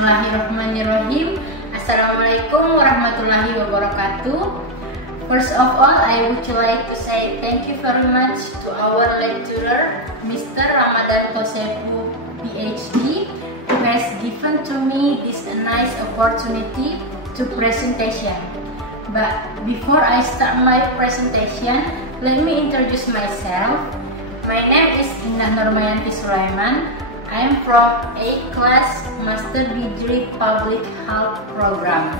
Bismillahirrahmanirrahim. Assalamualaikum warahmatullahi wabarakatuh. First of all, I would like to say thank you very much to our lecturer, Mr. Ramadan Tosepu, PhD, who has given to me this nice opportunity to presentation. But before I start my presentation, let me introduce myself. My name is Indah Nurmayanti Sulaiman. I am from 8th class Master Degree Public Health Program.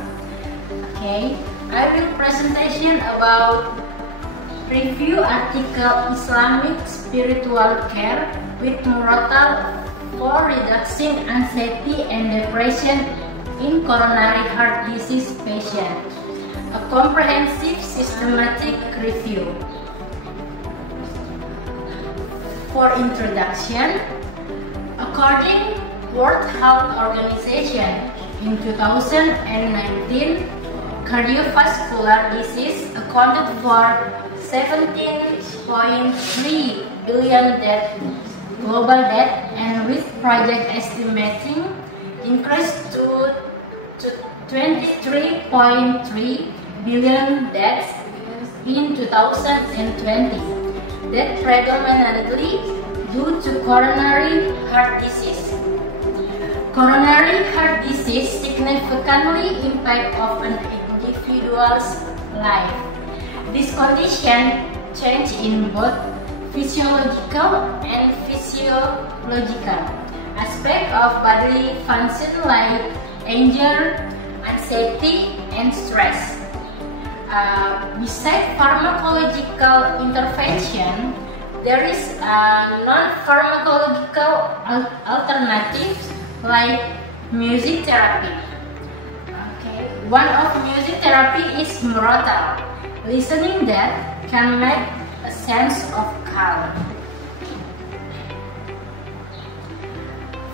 Okay, I will presentation about review article Islamic Spiritual Care with Murotal for reducing anxiety and depression in coronary heart disease patients. A comprehensive systematic review. For introduction, according World Health Organization, in 2019, cardiovascular disease accounted for 17.3 billion global death, and with project estimating increased to 23.3 billion deaths in 2020. That predominantly due to coronary heart disease. Coronary heart disease significantly impact of an individual's life. This condition change in both physiological and physiological aspect of bodily function like anger, anxiety, and stress. Besides pharmacological intervention, there is non-pharmacological alternatives like music therapy. Okay. One of music therapy is Murotal. Listening that can make a sense of calm.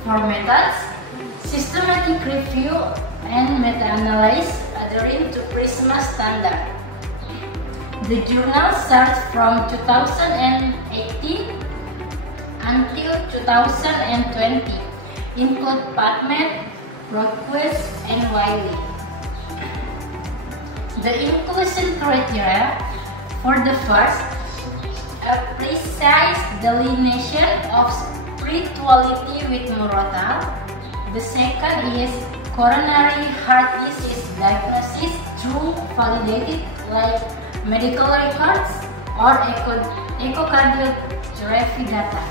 For methods, systematic review and meta-analysis adhering to PRISMA standard. The journal starts from 2018 until 2020, include PubMed, Broadquist, and Wiley. The inclusion criteria for the first, a precise delineation of spirituality with Murotal. The second is coronary heart disease diagnosis through validated like medical records or echocardiography data.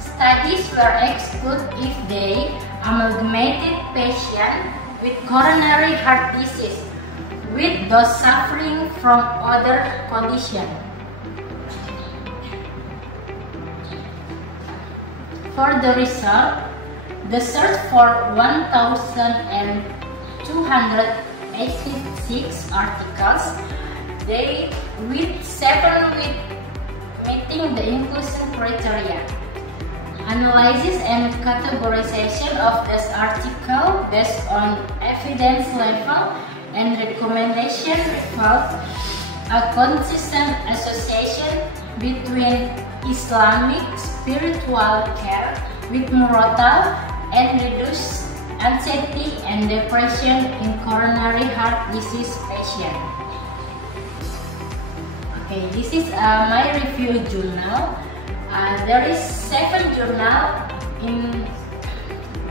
Studies were excluded if they amalgamated patients with coronary heart disease with those suffering from other conditions. For the result, the search for 1,286 articles, they with 7 with meeting the inclusion criteria. Analysis and categorization of this article based on evidence level and recommendation revealed a consistent association between Islamic spiritual care with Murotal and reduced anxiety and depression in coronary heart disease patients. Okay, this is my review journal. There is 7 journals in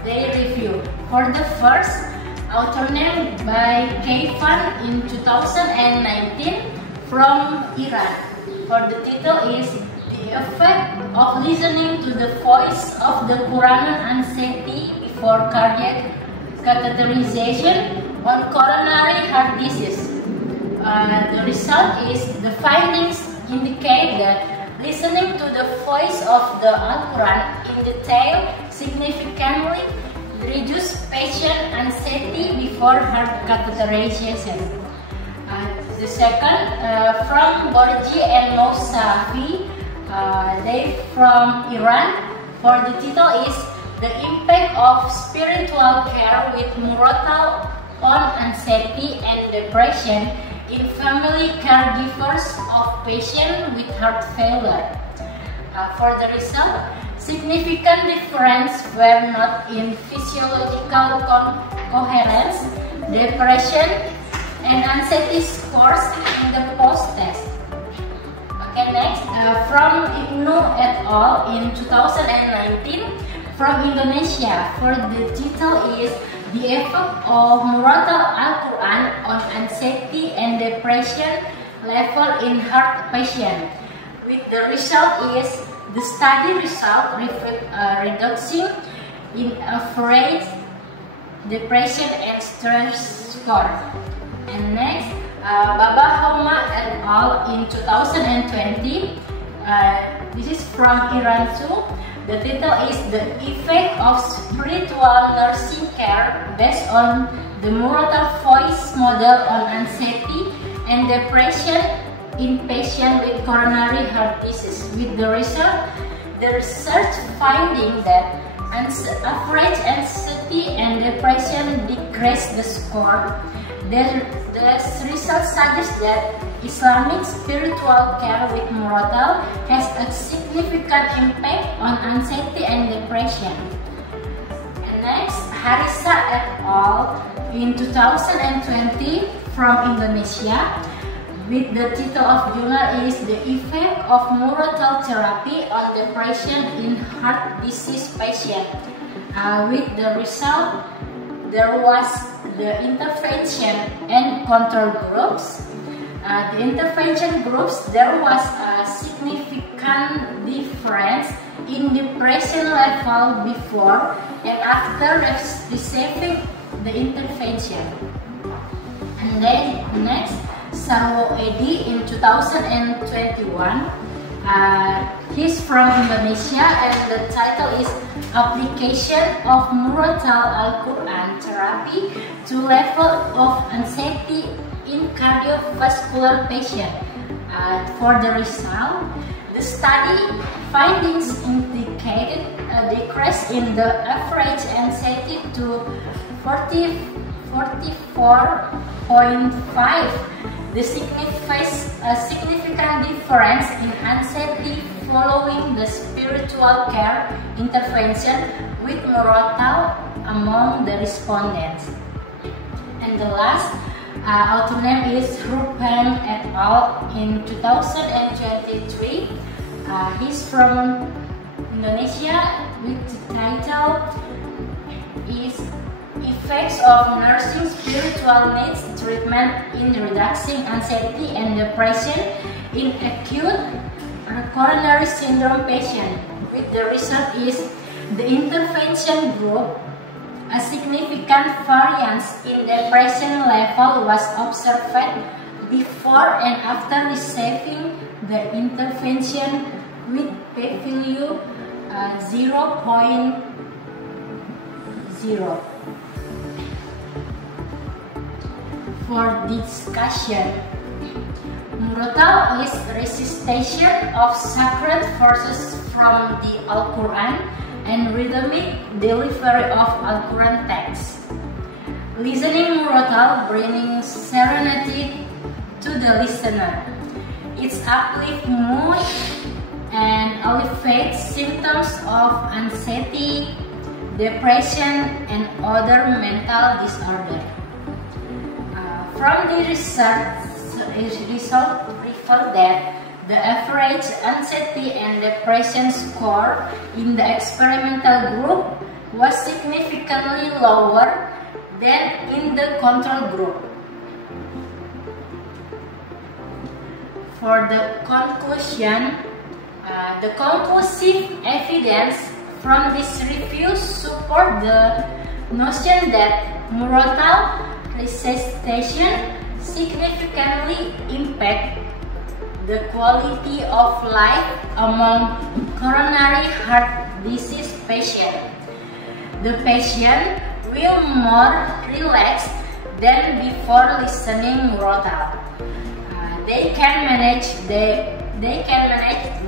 their review. For the first, author name by Kayfan in 2019 from Iran. For the title is The Effect of Listening to the Voice of the Quran on Anxiety Before Cardiac Catheterization on Coronary Heart Disease. The result is the findings indicate that listening to the voice of the Al-Quran in detail significantly reduces patient anxiety before heart catheterization. The second, from Borji and Mousavi, they from Iran. For the title is The Impact of Spiritual Care with Murotal on Anxiety and Depression in family caregivers of patients with heart failure. For the result, Significant difference were not in physiological coherence, depression, and anxiety scores in the post-test. Okay, next, from Ibnu et al. In 2019 from Indonesia. For the title is The Effect of Muratal Al-Quran on Anxiety and Depression Level in Heart Patients. With the result is the study result reduction in average depression and stress score. And next, Baba Homa et al. In 2020. This is from Iran too. The title is The Effect of Spiritual Nursing Care Based on the Muratal Voice Model on Anxiety and Depression in patients with coronary heart disease. With the result, the research finding that average anxiety and depression decrease the score. The result suggests that Islamic spiritual care with Muratal has a significant impact on anxiety and depression. And next, Harissa et al. In 2020 from Indonesia. With the title of journal is The Effect of Muratal Therapy on Depression in Heart Disease Patients. With the result, there was the intervention and control groups. The intervention groups, there was a significant difference in depression level before and after receiving the intervention. And then next, Sarwo Edi in 2021. He's from Indonesia and the title is Application of Muratal Al-Quran Therapy to Level of Anxiety in Cardiovascular Patients. For the result, the study findings indicated a decrease in the average anxiety to 44.5. The significant difference in anxiety following the spiritual care intervention with Muratal among the respondents. And the last author name is Rupeng et al. In 2023. He's from Indonesia with the title is Effects of Nursing Spiritual Needs Treatment in Reducing Anxiety and Depression in Acute Coronary Syndrome Patient. With the result is the intervention group, a significant variance in depression level was observed before and after receiving the intervention with p-value 0.0. For discussion, Muratal is recitation of sacred verses from the Al-Quran and rhythmic delivery of Al-Quran text. Listening Muratal bringing serenity to the listener. It uplifts mood and alleviates symptoms of anxiety, depression, and other mental disorder. From the research, result revealed that the average anxiety and depression score in the experimental group was significantly lower than in the control group. For the conclusion, the conclusive evidence from this review support the notion that Muratal resuscitation significantly impact the quality of life among coronary heart disease patients. The patient will more relaxed than before listening Muratal. They can manage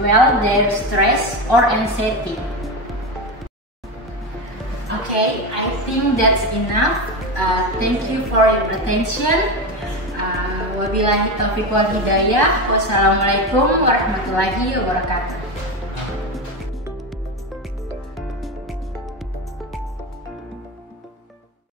well their stress or anxiety. Okay, I think that's enough. Thank you for your attention. Wabillahi taufiq wal hidayah. Wassalamualaikum warahmatullahi wabarakatuh.